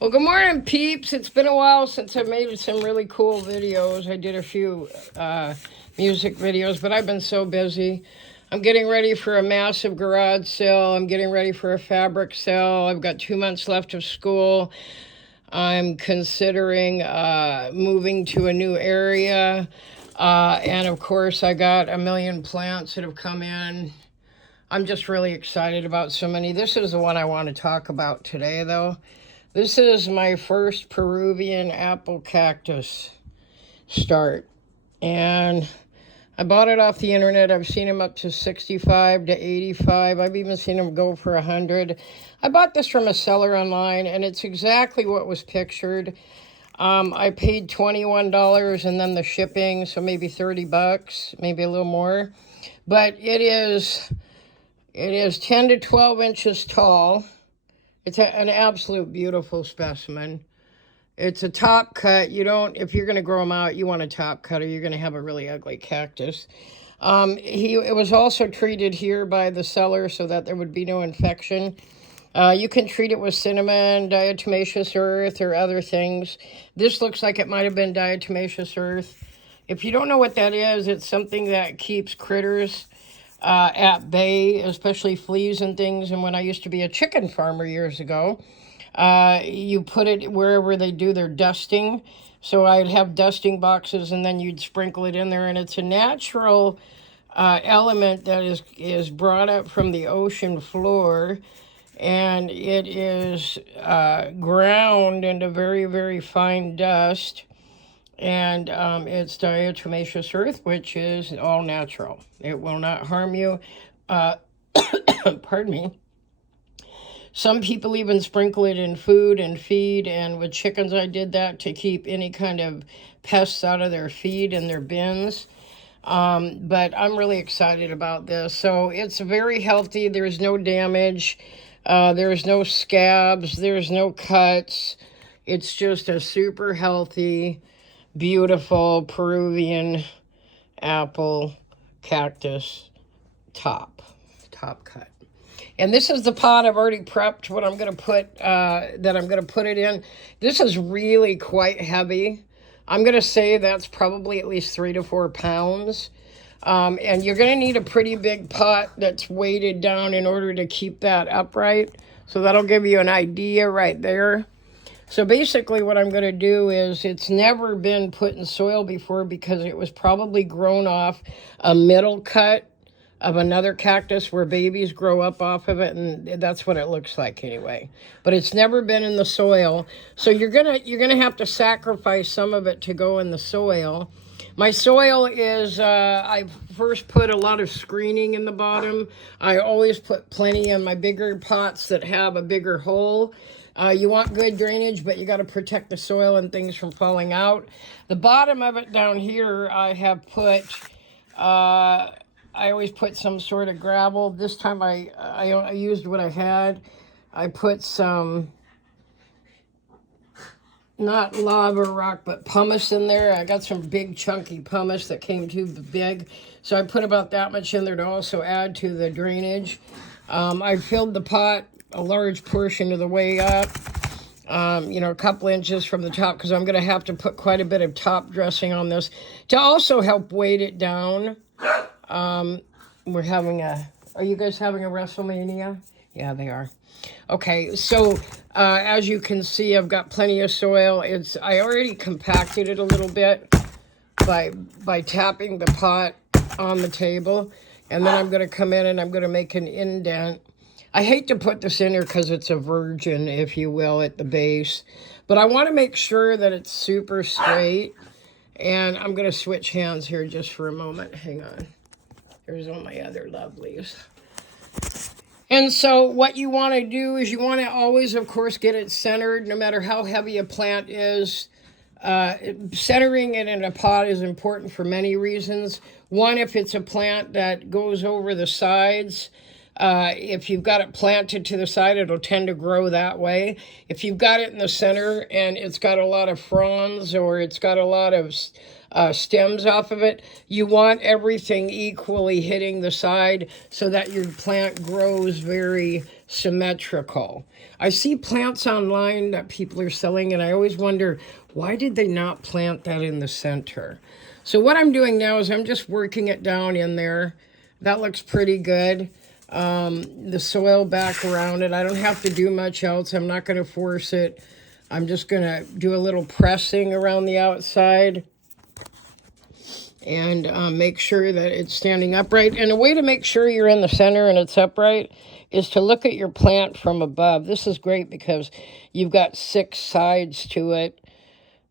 Well, good morning, peeps. It's been a while since I made some really cool videos. I did a few music videos, but I've been so busy. I'm getting ready for a massive garage sale. I'm getting ready for a fabric sale. I've got 2 months left of school. I'm considering moving to a new area. And of course, I got a million plants that have come in. I'm just really excited about so many. This is the one I want to talk about today, though. This is my first Peruvian apple cactus start. And I bought it off the internet. I've seen them up to 65 to 85. I've even seen them go for 100. I bought this from a seller online, and it's exactly what was pictured. I paid $21 and then the shipping, so maybe 30 bucks, maybe a little more. But it is 10 to 12 inches tall. It's an absolute beautiful specimen. It's a top cut. If you're going to grow them out, you want a top cut or you're going to have a really ugly cactus. It was also treated here by the seller so that there would be no infection. You can treat it with cinnamon, diatomaceous earth, or other things. This looks like it might have been diatomaceous earth. If you don't know what that is, it's something that keeps critters at bay, especially fleas and things. And when I used to be a chicken farmer years ago, you put it wherever they do their dusting. So I'd have dusting boxes and then you'd sprinkle it in there. And it's a natural element that is brought up from the ocean floor. And it is ground into very, very fine dust. And it's diatomaceous earth, which is all natural. It will not harm you. Pardon me. Some people even sprinkle it in food and feed, and with chickens I did that to keep any kind of pests out of their feed and their bins. But I'm really excited about this. So it's very healthy. There's no damage. There's no scabs. There's no cuts. It's just a super healthy, beautiful Peruvian apple cactus top cut. And this is the pot I've already prepped what I'm going to put it in. This is really quite heavy. I'm going to say that's probably at least 3 to 4 pounds. And you're going to need a pretty big pot that's weighted down in order to keep that upright. So that'll give you an idea right there. So basically what I'm going to do is, it's never been put in soil before because it was probably grown off a middle cut of another cactus where babies grow up off of it, and that's what it looks like anyway. But it's never been in the soil. So you're gonna have to sacrifice some of it to go in the soil. My soil is, I first put a lot of screening in the bottom. I always put plenty in my bigger pots that have a bigger hole. You want good drainage, but you got to protect the soil and things from falling out. The bottom of it down here, I have put, I always put some sort of gravel. This time I used what I had. I put some, not lava rock, but pumice in there. I got some big chunky pumice that came too big. So I put about that much in there to also add to the drainage. I filled the pot a large portion of the way up, a couple inches from the top, because I'm going to have to put quite a bit of top dressing on this to also help weight it down. Are you guys having a WrestleMania? Yeah, they are. Okay, so as you can see, I've got plenty of soil. I already compacted it a little bit by tapping the pot on the table, and then I'm going to come in and I'm going to make an indent. I hate to put this in here because it's a virgin, if you will, at the base. But I want to make sure that it's super straight. And I'm going to switch hands here just for a moment. Hang on. Here's all my other lovelies. And so what you want to do is you want to always, of course, get it centered, no matter how heavy a plant is. Centering it in a pot is important for many reasons. One, if it's a plant that goes over the sides, if you've got it planted to the side, it'll tend to grow that way. If you've got it in the center and it's got a lot of fronds or it's got a lot of stems off of it, you want everything equally hitting the side so that your plant grows very symmetrical. I see plants online that people are selling, and I always wonder, why did they not plant that in the center? So what I'm doing now is I'm just working it down in there. That looks pretty good. The soil back around it. I don't have to do much else. I'm not going to force it. I'm just going to do a little pressing around the outside and make sure that it's standing upright. And a way to make sure you're in the center and it's upright is to look at your plant from above. This is great because you've got 6 sides to it.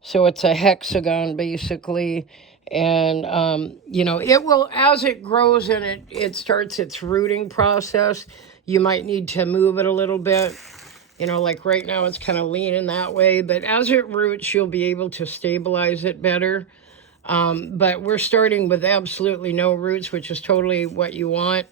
So it's a hexagon basically. And, you know, it will, as it grows and it starts its rooting process, you might need to move it a little bit. You know, like right now it's kind of leaning that way. But as it roots, you'll be able to stabilize it better. But we're starting with absolutely no roots, which is totally what you want.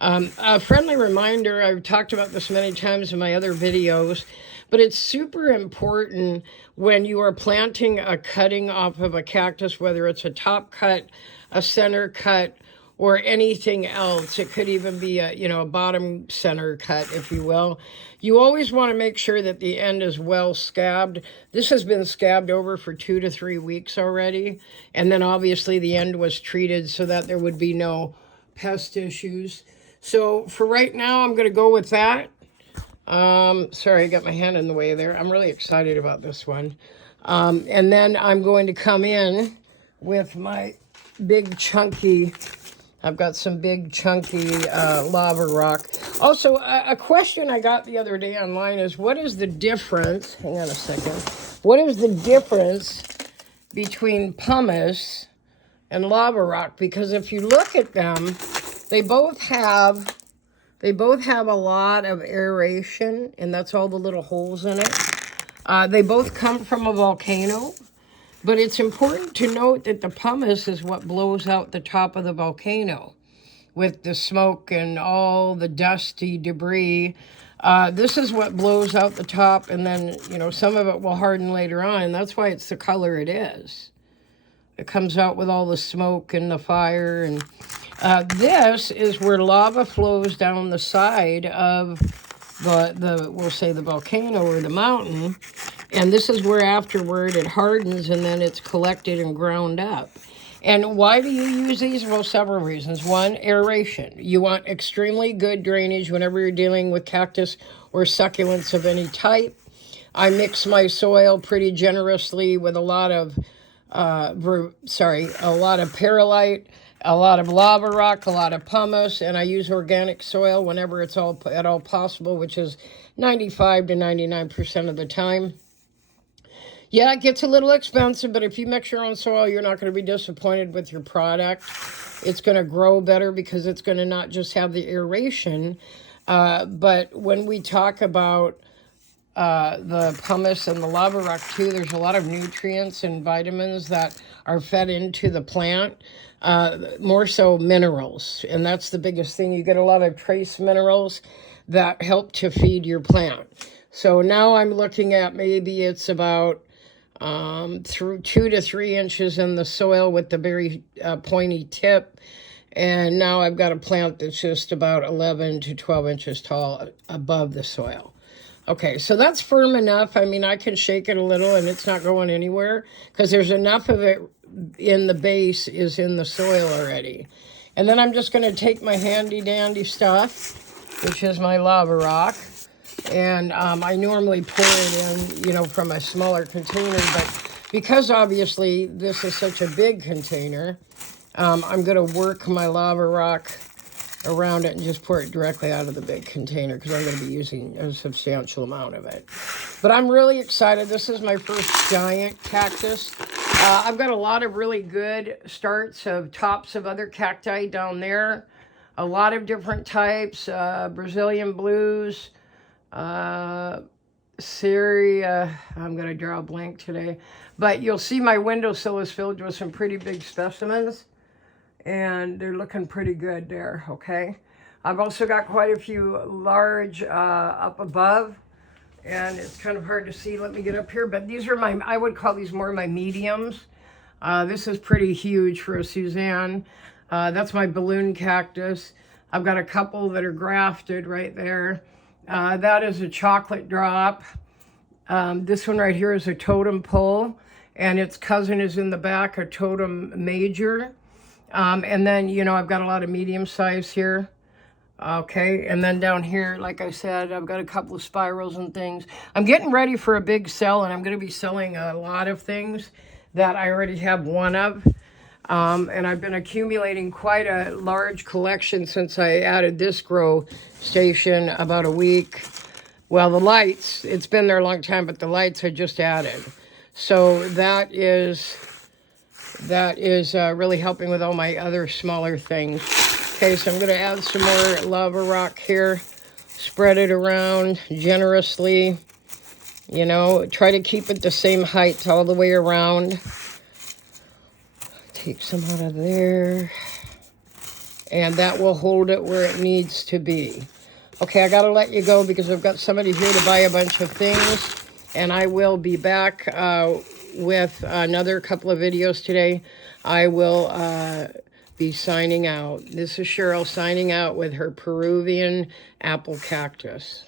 A friendly reminder, I've talked about this many times in my other videos, but it's super important when you are planting a cutting off of a cactus, whether it's a top cut, a center cut, or anything else. It could even be a, you know, a bottom center cut, if you will. You always want to make sure that the end is well scabbed. This has been scabbed over for 2 to 3 weeks already. And then obviously the end was treated so that there would be no pest issues. So for right now, I'm going to go with that. Sorry, I got my hand in the way there. I'm really excited about this one. And then I'm going to come in with my big chunky, I've got some big chunky lava rock. Also, a question I got the other day online is, what is the difference, hang on a second, what is the difference between pumice and lava rock? Because if you look at them, they both have a lot of aeration, and that's all the little holes in it. They both come from a volcano, but it's important to note that the pumice is what blows out the top of the volcano with the smoke and all the dusty debris. This is what blows out the top, and then, you know, some of it will harden later on, and that's why it's the color it is. It comes out with all the smoke and the fire, and this is where lava flows down the side of we'll say the volcano or the mountain, and this is where afterward it hardens and then it's collected and ground up. And why do you use these? Well, several reasons. One, aeration. You want extremely good drainage whenever you're dealing with cactus or succulents of any type. I mix my soil pretty generously with a lot of perlite, a lot of lava rock, a lot of pumice, and I use organic soil whenever it's at all possible, which is 95 to 99% of the time. Yeah, it gets a little expensive, but if you mix your own soil, you're not going to be disappointed with your product. It's going to grow better because it's going to not just have the aeration, but when we talk about the pumice and the lava rock too, there's a lot of nutrients and vitamins that are fed into the plant, more so minerals, and that's the biggest thing. You get a lot of trace minerals that help to feed your plant. So now I'm looking at, maybe it's about through 2 to 3 inches in the soil with the very pointy tip, and now I've got a plant that's just about 11 to 12 inches tall above the soil. Okay, so that's firm enough. I mean, I can shake it a little and it's not going anywhere because there's enough of it in the base is in the soil already. And then I'm just going to take my handy dandy stuff, which is my lava rock, and I normally pour it in, you know, from a smaller container, but because obviously this is such a big container, I'm going to work my lava rock around it and just pour it directly out of the big container because I'm going to be using a substantial amount of it. But I'm really excited. This is my first giant cactus. I've got a lot of really good starts of tops of other cacti down there. A lot of different types, Brazilian blues, Syria. I'm going to draw a blank today. But you'll see my windowsill is filled with some pretty big specimens. And they're looking pretty good there, okay? I've also got quite a few large up above, and it's kind of hard to see. Let me get up here, but these are I would call these more my mediums. This is pretty huge for a Suzanne. That's my balloon cactus. I've got a couple that are grafted right there. That is a chocolate drop. This one right here is a totem pole, and its cousin is in the back, a totem major. And then, you know, I've got a lot of medium size here. Okay, and then down here, like I said, I've got a couple of spirals and things. I'm getting ready for a big sell, and I'm going to be selling a lot of things that I already have one of. And I've been accumulating quite a large collection since I added this grow station about a week. Well, the lights, it's been there a long time, but the lights I just added. So that is really helping with all my other smaller things. Okay, so I'm going to add some more lava rock here. Spread it around generously. You know, try to keep it the same height all the way around. Take some out of there. And that will hold it where it needs to be. Okay, I got to let you go because I've got somebody here to buy a bunch of things. And I will be back with another couple of videos today. I will be signing out. This is Cheryl signing out with her Peruvian apple cactus.